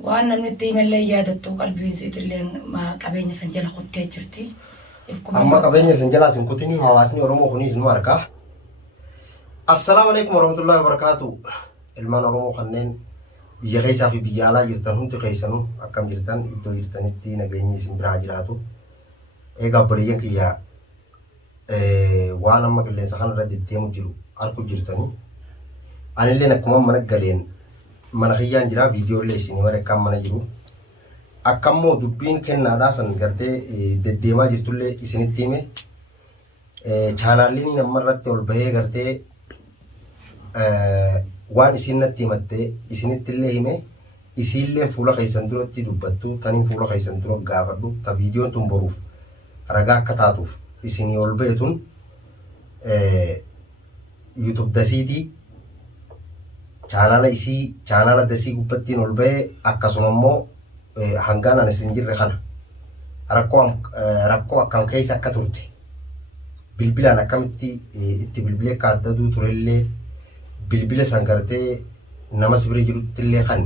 وأنا نتي من اللي يادتو قلبي زيد اللي ما قبيني سنجل خدتي جرتي أما قبيني سنجل سنكتني هواسني ورمو خنيز نواركا. السلام عليكم ورحمة الله وبركاته. المان ورمو خنين بيجي خيسا في بيجالا جرتن هم تخيسنو أكم جرتن إدو جرتن إتي نجيني سنبرا جراتو إيجا بريان كيا وانا ما قلنا سخان ردي تيمو جرو أركو جرتني أنا اللي نكمل من قلين من خيان جرا فيديو اللي سيني مرة كم من جرو أكمل دبين كنا داسن قرتي دديما جرتوا اللي إسني تيمه channelini namarratti ol bahee gartee waan isinatti himatte isinittillee hime isilleen fuula keessan duratti dubbattu taniin fuula keessan dura gaafadhu ta viidiyoon tun boruuf ragaa akka taatuuf isinii ol beetun YouTube dasiitii chaanala dasii gubbattiin ol bahee akkasuma immoo hangaan an isin jirre kana rakkoo akkam keessa akka turte bilbilaan akkamitti itti bilbilee kaaddaduu turellee bilbila san gartee nama si bira jiruttillee kan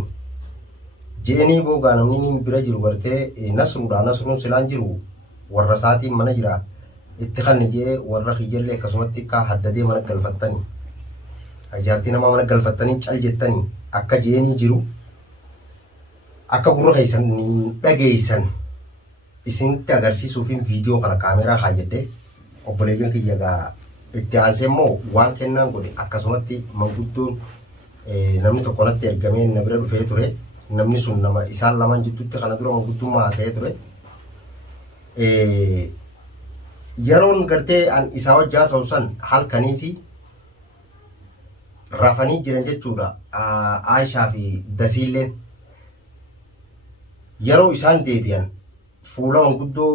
je'anii boogaa namni bira jiru gartee nasruun silaan jiru warra isaatiin mana jira itti kan jee warra kiyyaillee akkasumatti ka haddadee mana galfattanii ajaartii nama mana galfattanii cal jettanii akka je'anii jiru akka gurra keessan dhageessan isinitti agarsiisuufiin viidiyoo kana kaameeraa kaayyadde obboleeyyan kiyyagaa itti aansee immoo waan kennaan godhe akkasumatti manguddoon namni tokko natti ergamee na bira dhufee ture namni sun nama isaan lamaan jidduutti kana dura manguddummaa haasa'ee ture yeroon gartee an isaa wajjaa sa'usan halkaniisi rafanii jiran jechuudha Aishaa fi Dasiilleen yeroo isaan deebi'an fuula manguddoo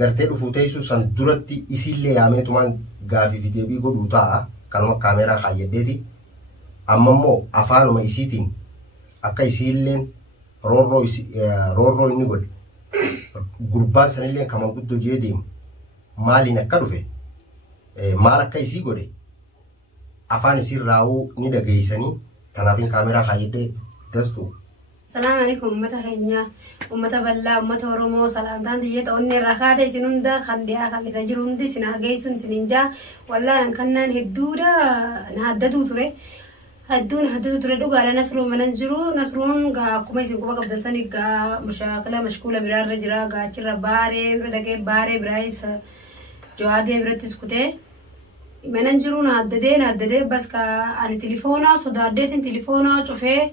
gartee dhufuu teessuu san duratti isillee yaameetumaan gaafii fi deebii godhuu ta'a kanuma kaameeraa kaayyaddeeti amma immoo afaanuma isiitiin akka isiilleen roorroo inni godhe gurbaan sanillee kan manguddoo jee deemu maaliin akka dhufe maal akka isii godhe afaan isiin raawuu ni dhageessanii kanaafin kaameeraa kaayyadde dastu. السلام عليكم أمة هنيا أمة بلا أمة ورمو سلام تان تيجي تقولني رخاتة سنوندا خليها خلي تجرون دي سناجيسون سنينجا ولا إن كنا نهدودا نهددو ترى هددو ترى دو قال نسرو نسرون قا كم يسمى كم قبض سني قا مشاكل مشكولة برار رجرا قا ترى باري برايس جوادي برتس كته مننجرو نهدده بس كا عن تليفونا صدادتين تليفونا شوفه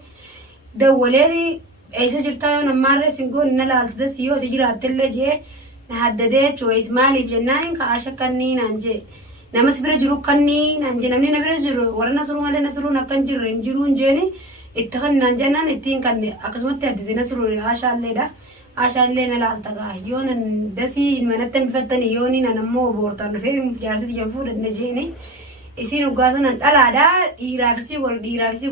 دولاري ايش جرتايو نمارة سنقول إن لا تدسيو تجرات اللجة نهدده شويس مالي بجنان كعاشة كني نانجي نمس برجرو كني نانجي نمني نبرجرو ورنا سرو ماله نسرو نكنجر رنجرون جاني اتخن نانجانا نتين كني أقسمت تهدي نسرو عاشة الليلة عاشة الليلة لا تجاه يون دسي المنتم فتني يوني ننمو بورتان فيهم في جالس يجنفور النجيني isin ugasan dhalaadha dhiiraafisi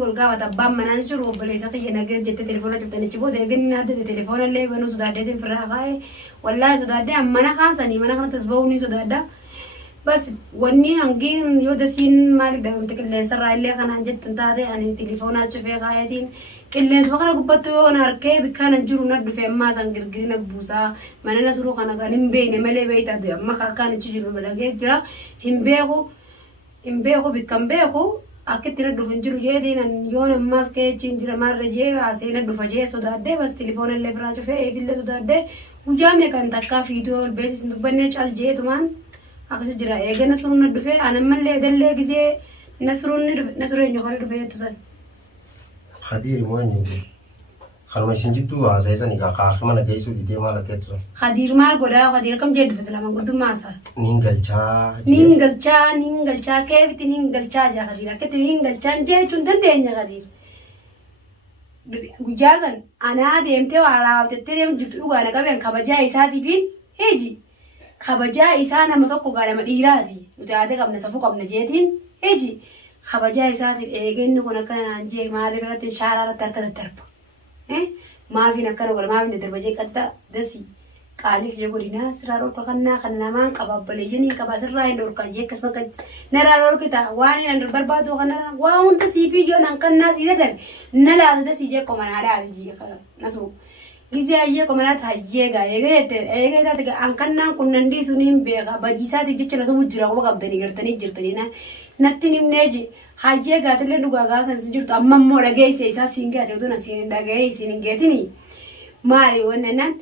wal gaafata abbaan manaan jiru obboleessa kiyya nagara jette telefoona jirtanichi booda eeganni haddate telefoona illee banuu sodaaddeetiin firraa kaa'e wallaahi sodaadde mana kaasanii mana kana tasba'uu ni sodaadda bas wanni hangiin yoo dasiin maaliif dhabamte qilleensarraa illee kanaan jettan taate ani telefoonaa cufee kaa'eetiin qilleensuma kana gubbattu yoo na harkee bikkaan jiru na dhufe ammaa san girgirina buusaa mana na suruu kana kan hin beekne malee beeytaatu amma akkaan achi jiru balagee jira hin beeku imbeeku bikkan beeku akkitti na dhufin jiru jeetiin yoon ammaas ka'ee jira maarra jee haasee na dhufa jee sodaadde bas telefoona illee biraa cufee eefillee sodaadde guyyaa meeqan takkaa viidiyoo ol beeksisu dubbannee cal jeetumaan akkasi jira eega nasruun na dhufe anammallee edallee gizee nasruun eenyu kana dhufe jettusan. Khadiir mo'anyi kanuma isin jidduu haasa'isanii kaakaafii mana geessuu didee maal akka jettu. Khadiir maal godhaa Khadiir kam jee dhufe silama guddummaa isaa. Niin galchaa keebiti niin galchaa jaa Khadiir akkatti niin galchaan jechuun dandeenya Khadiir. Guyyaa san anaa deemtee waa raawwatettee deemu jirtu dhugaa na qabeen kabajaa isaatiifiin heeji. Kabajaa isaa nama tokko gaadhama dhiiraati. Nuti haadha qabna safuu qabna jeetiin heeji. Kabajaa isaatiif eegenni kun akka naan jee maaliif irratti shaaraa irratti harka daddarba. Maafiin akkana godha maafiin daddarba jee qatta dasi qaanii kiyya godina sirraa dhorka kannaa kan namaan qaba obboleeyyanii qaba sirraa hin dhorka jeekas bakka naraa dhorkita waan hin barbaadu kana waan hunda siifi yoo nan kannaa sii dadhabe na laata sii jee komanaadhaa jii nasu gizi ayyee komanaat hayyeega eega taate an kannaan kun nandii sun hin beeka badiisaati jecha na tumu jira qofa qabdanii gartanii jirtanii natti nimneeji hayyeega tillee dhugaa gaasan si jirtu amma immoo dhageesse isaa siin gaate utuu na siin dhagahee siin hin geetini maali wannan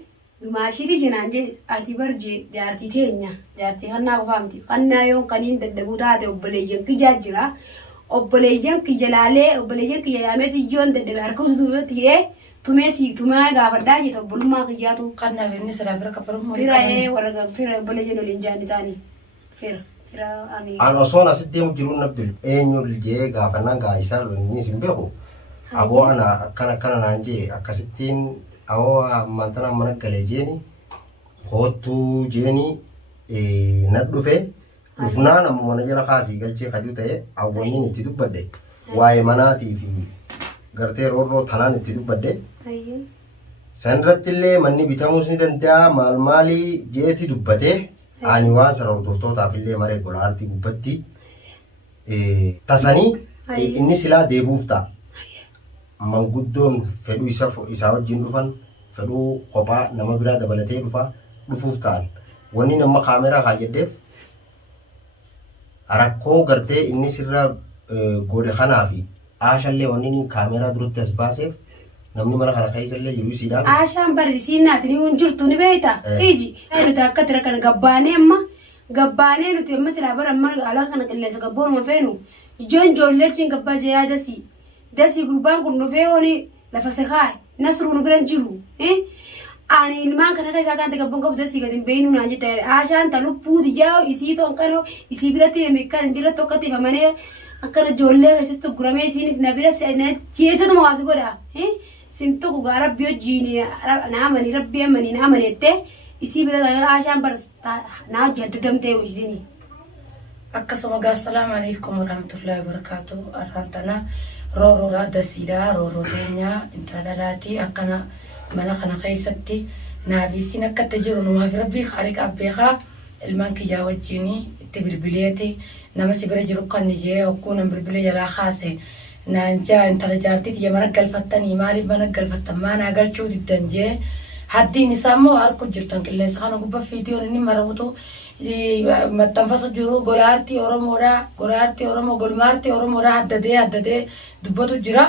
Dumaashiti jenaan je ati barje jaartii teenya jaartii kannaa qofaamti kannaa yoon kaniin dadhabuu taate obboleeyyan kiyyaa jira obboleeyyan kiyya laalee obboleeyyan kiyya yaameeti yoon dadhabe harka ututuutti hidhee tumee sii tumaa gaafadhaa jeta obbolummaa kiyyaatu kannaa birni silaa fira kabarummaa fira warra fira obboleeyyan waliin jaan isaanii fira ani an osoon asitti deemu jiruun nabbil eenyu jee gaafannaan gaa'isaa lolni sin beeku aboo ana akkana naan jee akkasittiin awoo mantana mana galee jeeni hootuu jeeni na dhufe dhufnaan ammoo mana jala kaasii galchee kajuu ta'e awwaniin itti dubbadde waa'ee manaatii fi gartee roorroo tanaan itti dubbadde san irratti illee manni bitamuus ni danda'a maalii jeeti dubbatee ani waan sana hordoftootaaf illee maree gola aartii gubbatti tasanii inni silaa deebuuf ta'a. Manguddoon fedhuu isaa wajjin dhufan fedhuu kophaa nama biraa dabalatee dhufuuf ta'an wanni nama kaameraa kaayeddeef rakkoo gartee inni sirra godhe kanaa fi aashallee wanni kaameraa duratti as baaseef namni mana kana keessallee jiru isiidhaan aashaan barisiin naati ni jirtu ni beekta iji nuti akka tira kana gabbaanee nuti amma silaa bara amma alaa kana qilleensa gabboonuma feenu ijoollee wajjin gabbaa jee yaadasii dasi gurbaan kun dhufee hooni lafa seqaa nasruu nu biran jiru ani ilmaan kana keessaa kan gabboon qabu dasi gadin beeynu naan jette aashaan ta lubbuuti jaa'u isii tonqanoo isii biratti meeqaan injirra tokkotti famanii akkana ijoollee keessatti guramee isiinis na bira jeessatuma waasi godha simtu kugaa rabbi wajjiin naamanii rabbi amanii naamaneette isii bira aashaan bar naa hojii adda damtee isiini. akkasuma gaa assalaamu alaykum warahmatullahi wabarakaatu arraantana rooroo dasiidhaa rooroo teenyaa intala akkana mana kana keessatti naafisiin akka itti jiru numaaf rabbii haaliqa abbeekaa ilmaan kiyyaa wajjiin itti bilbileeti nama si bira jiru kan nijee hokkuunan bilbilee jalaa kaase naan jaa intala jaartiiti ya mana galfattanii maaliif mana galfattan maanaa galchuu diddan jee haddiin isaa immoo harku jirtan qilleensa kana gubba fiidiyoon inni marawutu maxxanfasa jiru golaartii oromoodha golaartii oromoo golmaartii oromoodha haddadee dubbatu jira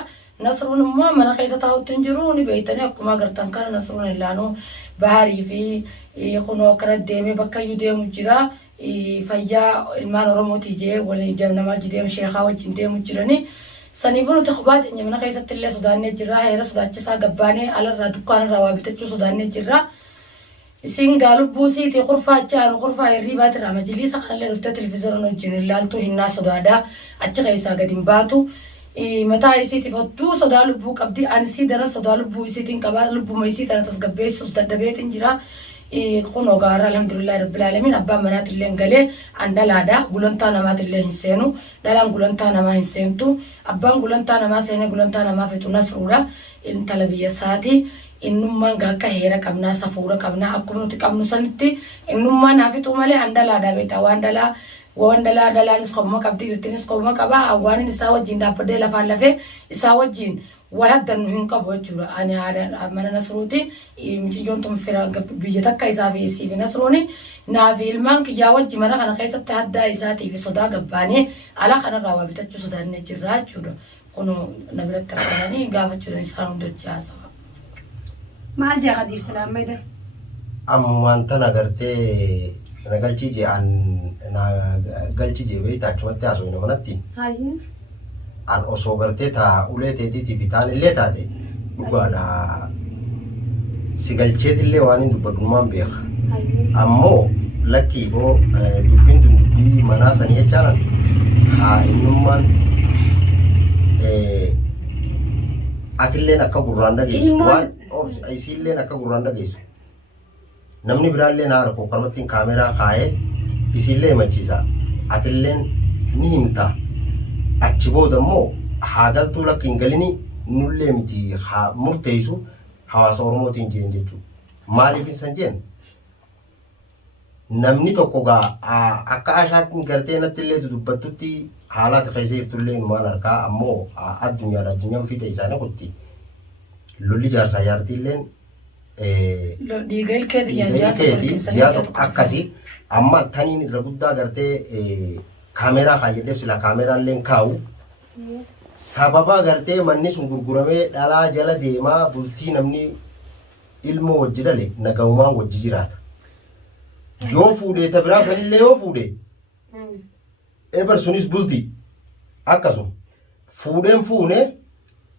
nasruun immoo mana keessa taa'utti hin jiru ni beeytanii akkuma agartan kana nasruun illaanuu baharii fi kunoo akkana deemee bakka iyyuu deemu jira fayyaa ilmaan oromootii jee waliin namaa deemu sheekaa wajjin deemu jiranii saniifuu nuti qubaati mana keessatti illee sodaannee jirra heera sodaachisaa gabbaanee alarraa dukkaanarraa waa bitachuu sodaannee jirra isin gaalubbuu siiti qurfaa hirriibaatirraa majliisa kanallee dhuftee televiziyoon wajjin ilaaltuu hinnaa sodaadaa achi keessaa gadi hin baatu mataa isiitiif hodduu sodaa lubbuu qabdi anisii dara sodaa lubbuu isiitiin qabaa lubbuma isii tana tasgabbeessuus daddabeetiin jira kun ogaarra alhamdulillahi rabbil alamin abbaan manaatillee galee an dhalaadha gulantaa namaatillee hin seenu dhalaan gulantaa namaa hin seentu abbaan gulantaa namaa seenee gulantaa namaa fetu nasruudha intala biyya isaati innummaan gaakka heera qabnaa safuura qabnaa akkuma nuti qabnu sanitti innummaan naafitu malee an dhalaadha beeta waan dhalaa dhalaanis qomma qabdi irtinis qomma qaba awwaanin isaa wajjin dhaabbadee lafaan lafee isaa wajjin wahaddan hin qabu jechuudha ani haadha mana nasruuti miciyyoon tun fira biyya takka isaa fi isii fi nasruuni naafi ilmaan kiyyaa wajji mana kana keessatti haddaa isaatii fi sodaa gabbaanee ala kanarraa waa bitachuu sodaannee jirra jechuudha kun na biratti argamanii gaafachuudhaan isaan hundatti haasawa. Maal jaa Qadiir Salaammayda? Ammaan tan agartee nagalchii jee galchi jee beeyta achumatti haasoo nama natti. An osoo gartee taa ulee teetiitiif taan illee taate dhugaadha si galcheetillee waan hin dubbadummaan beeka. Ammoo lakkii boo dubbiin tun dubbii manaa sanii jechaanan haa innummaan atilleen akka gurraan dhageessu waan isiilleen akka gurraan dhageessu namni biraallee naa rakkoo kalmattiin kaameraa kaayee isiillee himachiisa atilleen ni himta. Achi booda immoo haagaltuu lakki hin galini nullee miti murteessu hawaasa oromootiin jeen jechuudha. Maaliif hin san jeen namni tokko gaa akka ashaatti gartee natti illee dubbattutti haalaati keessa jirtullee numaan harkaa ammoo addunyaan fiixa isaanii qotti lolli jaarsaa jaartiilleen dhiiga ilkeeti ji'a tokko akkasii amma taniin irra guddaa gartee kaameeraa kaayyadeef sila kaameeraalleen kaa'u sababa gartee manni sun gurguramee dhalaa jala deemaa bultii namni ilmoo wajji dhale nagaumaan wajji jiraata. Yoo fuudhee tabiraa sanillee yoo fuudhee eber sunis bultii akkasuma fuudheen fuunee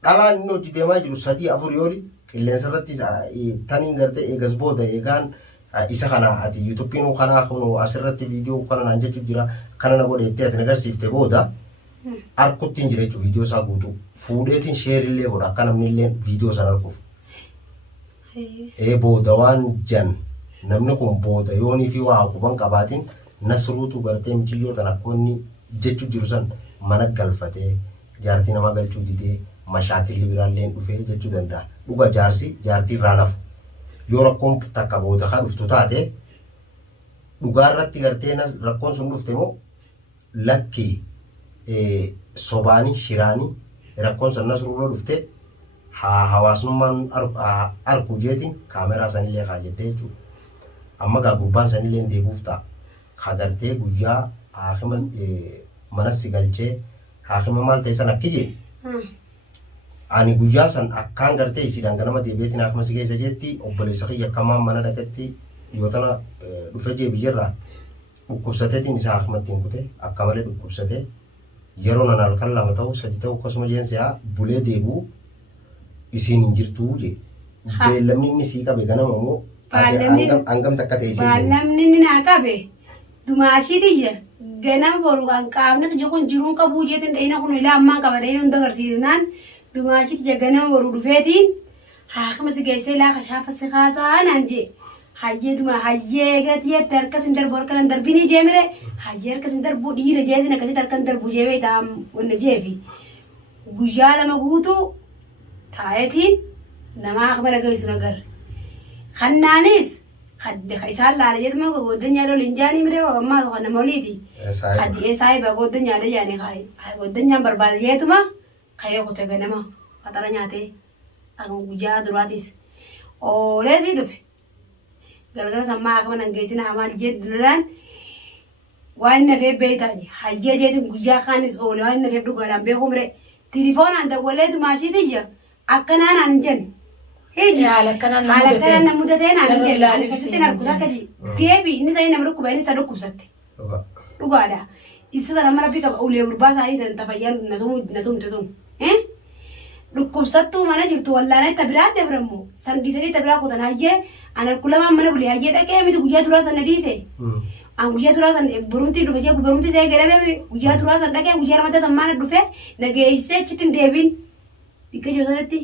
dhalaan inni hojii deemaa jiru 3-4 yooli qilleensa irratti taniin gartee eegas booda eegaan isa kana ati yuutuubiin kanaa kun asirratti viidiyoo kana naan jechuun jira kana na godheettee ati agarsiifte booda arkuttiin jira jechuun viidiyoo isaa guutuu fuudheetiin sheerillee godha akka namni illee viidiyoo sana arkuuf. Booda waan jan namni kun booda yoonii fi waa quban qabaatiin nasruutu gartee michiyyoo tan akka inni jechuun jiru san mana galfatee jaartii namaa galchuu didee mashaakilli biraalleen dhufee jechuu danda'a. Dhuga jaartii irraa nafu. Yoo rakkoon takka booda kan dhuftu taate dhugaa irratti gartee rakkoon sun dhufte moo lakkii sobaanii shiraanii rakkoon sun nasruurra dhufte hawaasummaan arku jeetiin kaameeraa sanillee kaayyattee jechuudha. Amma gaa gubbaan sanillee deebuuf ta'a. Kagartee guyyaa haakima manatti galchee haakima maal ta'e san akki jee ani guyyaa san akkaan gartee isiidhaan ganama deebi'eetiin haakima si keessa jeetti obboleessa kiyya akkamaan mana dhaqetti yoo tana dhufe jee biyyarraa dhukkubsateetiin isa haakimatti hin kute akka malee dhukkubsatee yeroo nan halkan 2 ta'u 3 ta'u akkasuma jeensiyaa bulee deebuu isiin hin jirtuu jee beellamni inni sii qabe ganama moo hangam takka ta'e isiin beellamni inni naa qabe dumaashiitiyya ganama boru kan qaamni kiyya kun jiruun qabuu jeetiin dhayina kun ilaa ammaan qaba dhayina hunda agarsiisnaan dumaashiitiyya ganama boru dhufeetiin haakima si geessee ilaa kashaafa si kaasaa naan jee hayyee gatii harka sin darbu harka nan darbinii jeemire hayyee harka sin darbu dhiira jeetiin akkasitti harka darbu jeebee ta'am wanna jeefi guyyaa 2 guutuu taa'eetiin nama haakima dhaga'isu nagar kannaanis isaan laala jeetuma goddanyaa lol hin jaanii mire ammaa kan nama oliiti haddii saayiba goddanyaa dayaanii kaayi goddanyaan barbaada jeetuma kayee kute ganama qaxara nyaatee akkuma guyyaa duraatis ooleetii dhufe gargara sammaa akkama nangeessina hamaal jedhan waan nafee beeytaani hayyee jeetiin guyyaa kaanis oole waan nafeef dhugaadhaan beeku mire tilifoonaan dawwalee dumaashiitiyya akkanaan aan jenni. Haala kanaan nama mudatee naan jenni akkasitti narkusa akka deebii inni sanii nama dhukkuba inni isa dhukkubsatte. Dhugaadha. Isa sana mara bika ulee gurbaa isaanii tafayyaan na tumte tum. Dhukkubsattuu mana jirtu wallaana itti biraa deebrammoo san dhiisanii itti biraa kutan hayyee ana kulamaan mana bulee hayyee dhaqee miti guyyaa duraa sana dhiise. An guyyaa duraa san barumtii dhufe jee barumtii see gadhabee guyyaa duraa san dhaqee guyyaa ramada san maana dhufe nageessee achitti hin deebiin. Bikka joosanatti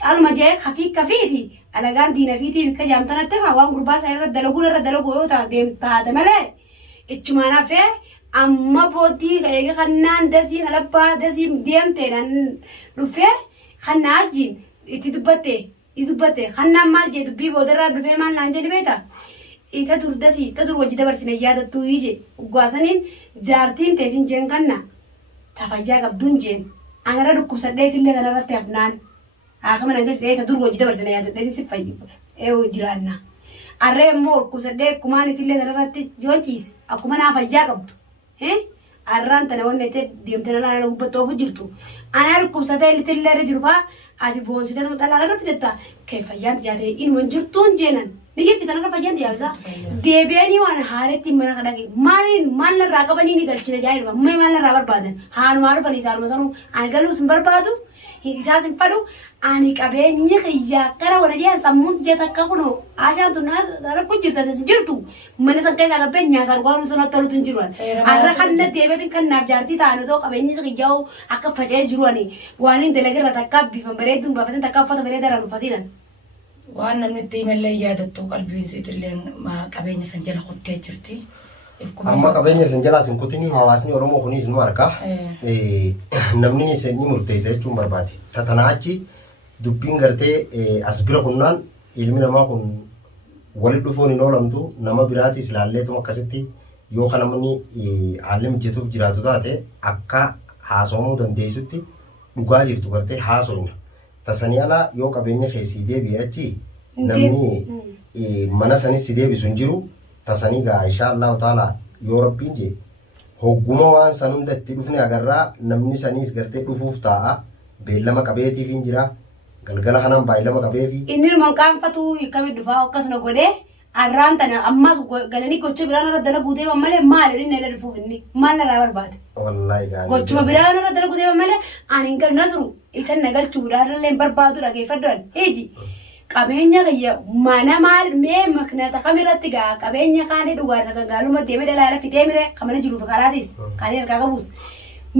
caaluma jee kafiiti alagaan diinafiitii bikka jaamtanatti waan gurbaa isaa irra dalagu yoo taate malee ichumaan hafee amma booddee eega kannaan dasiin alabbaa dasiin deemteedhaan dhufee kannaa wajjin itti dubbatte kannaan maal jee dubbii boodarraa dhufee maal naan jedhi beeta ita dur wajji dabarsine yaadattuu ije uggaasaniin jaartiin teetiin jeen kanna tafayyaa qabduun jeen anarra dhukkubsadheetillee kanarratti hafnaan haakama nangeessu ita dur wajji dabarsine yaadadheetiin si fayyifuu jiraanna arree immoo dhukkubsadhee akkumaanitillee kanarratti joonchiise akkuma naa fayyaa qabdu arraan tana wanne ta'e deemtee nana gubbattoofu jirtu ana dhukkubsatee illee irra jiru faa ati boonsitee dhalaa irra fidetta kee fayyaan jaatee inuman jirtuun jeenan ni jirti tanarra fayyaan jaabisa deebi'anii waan haaretti mana kadhaqe maal narraa qabanii ni galchina jaayidha maal narraa barbaadan haanumaa dhufanii taanuma sanuu ani galuus hin barbaadu isaas hin fadhu ani qabeenyi xiyyaa kana wala jeen sammuun jee takka kuno aashaan tun rakku jirta sin jirtu mana san keessa qabeen nyaata dhugaatu tun tolu tun jiru arra kanna deebiin kan naaf jaartii taanu to qabeenyi xiyyaa akka facee jiru ani waan hin dalagarra takka bifan bareedduun baafatan takka uffata bareedaa dhufatinan waan namni itti malee yaadattu qalbiin sitilleen qabeenya san jala qottee jirti. Amma qabeenya san jala sin kutini hawaasni Oromoo kunis nu arka namni ni sen ni murteessa jechuun barbaade tatanaachi dubbiin gartee as bira kunnaan ilmi namaa kun walit dhufuun hin oolamtu nama biraatis ilaalleetuma akkasitti yoo kan namni haalli mijjatuuf jiraatu taate akka haasawamuu dandeessutti dhugaa jirtu gartee haasofna. Tasanii alaa yoo qabeenya keessii deebi'e achi namni mana sanis si deebisu hin jiru. Tasanii gaa insha Allahu ta'ala yoo rabbiin jee hogguma waan san hunda itti dhufne agarraa namni sanis gartee dhufuuf taa'a beellama qabeetiif hin jira. Galgala kanaan baay'ilama qabeefi. Inni numan qaanfatu kami dhufaa akkasuma godhee arraan tana ammas galanii gocha biraan irra dalagu deeman malee maal inni na dhufuuf inni maal narraa barbaade. Wallaahi gaanii. Gochuma biraan irra dalagu deeman malee ani hin nasru isan nagalchuudhaan illee barbaadu dhageeffaddoon heeji. Qabeenya kiyya mana maal mee maknata kamirratti gaa qabeenya kaanii dhugaata kan gaaluma deemee dalaala fitee mire kamana jiruuf karaatis kaanii harkaa qabus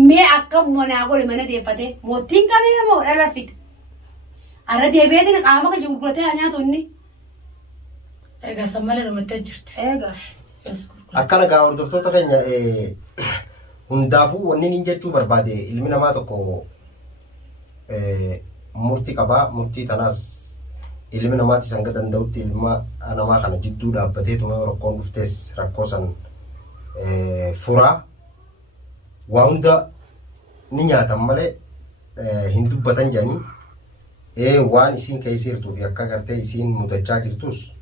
mee akka manaa godhe mana deeffate mootiin qabee moo dhala fite. Arra deebi'eetiin qaama kan gurguratee nyaatu inni. Egaa sammalee dhumattee jirti. Egaa. Akkana gaa hordoftoota keenya hundaafuu wanni niin jechuu barbaade ilmi namaa tokko murtii qabaa. Murtii tanaas ilmi namaatti hanga danda'utti ilma namaa kana jidduu dhaabbatee tumee rakkoon dhuftees rakkoo san furaa. Waa hunda ni nyaatan malee hin dubbatan jedhanii. Waan isiin keessa jirtuu fi akka gartee isiin mudachaa jirtus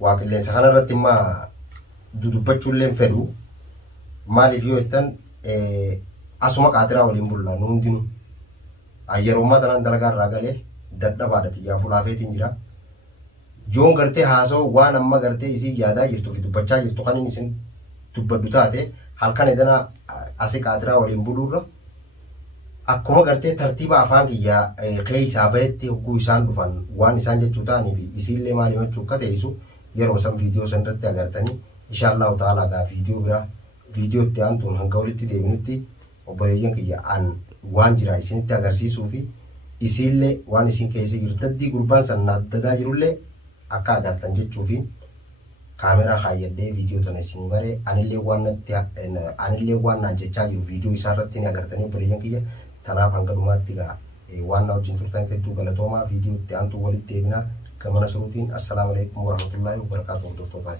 waa qilleensa kanarratti immoo dudubbachuullee hin fedhu. Maaliif yoo jettan asuma qaatiraa waliin bullaa nu hundinuu. Yeroo tanaan dalagaa irraa galee dadhabaadha xiyyaafuu laafeetiin jira. Yoon gartee haasawaa waan amma gartee isiin yaadaa jirtuu fi dubbachaa jirtu kan inni isin dubbaddu taate halkan edanaa asii qaatiraa waliin buluurra. Akkuma gartee tartiiba afaan kiyyaa keessaa bahetti hogguu isaan dhufan waan isaan jechuu ta'anii fi isiillee maal himachuu akka teessu yeroo san viidiyoo san irratti agartanii insha Allahu ta'ala gaa viidiyoo biraa viidiyoo itti aantuun hanga walitti deebinutti obboleeyyan kiyya an waan jira isinitti agarsiisuu fi isiillee waan isin keessa jiru daddii gurbaan san naddadaa jirullee akka agartan jechuufiin kaameraa kaayyadhee viidiyoo tana isinii maree anillee waan naan jechaa jiru viidiyoo isaa irratti ni agartanii obboleeyyan kiyya. Tanaaf hanga dhumaatti gaa waan na wajjin turtan hedduu galatoomaa viidiyoo itti aantu walitti deebinaa gamana suruutiin. Assalaamu alaikum warahmatullaahi wabarakaatuh hordoftoota.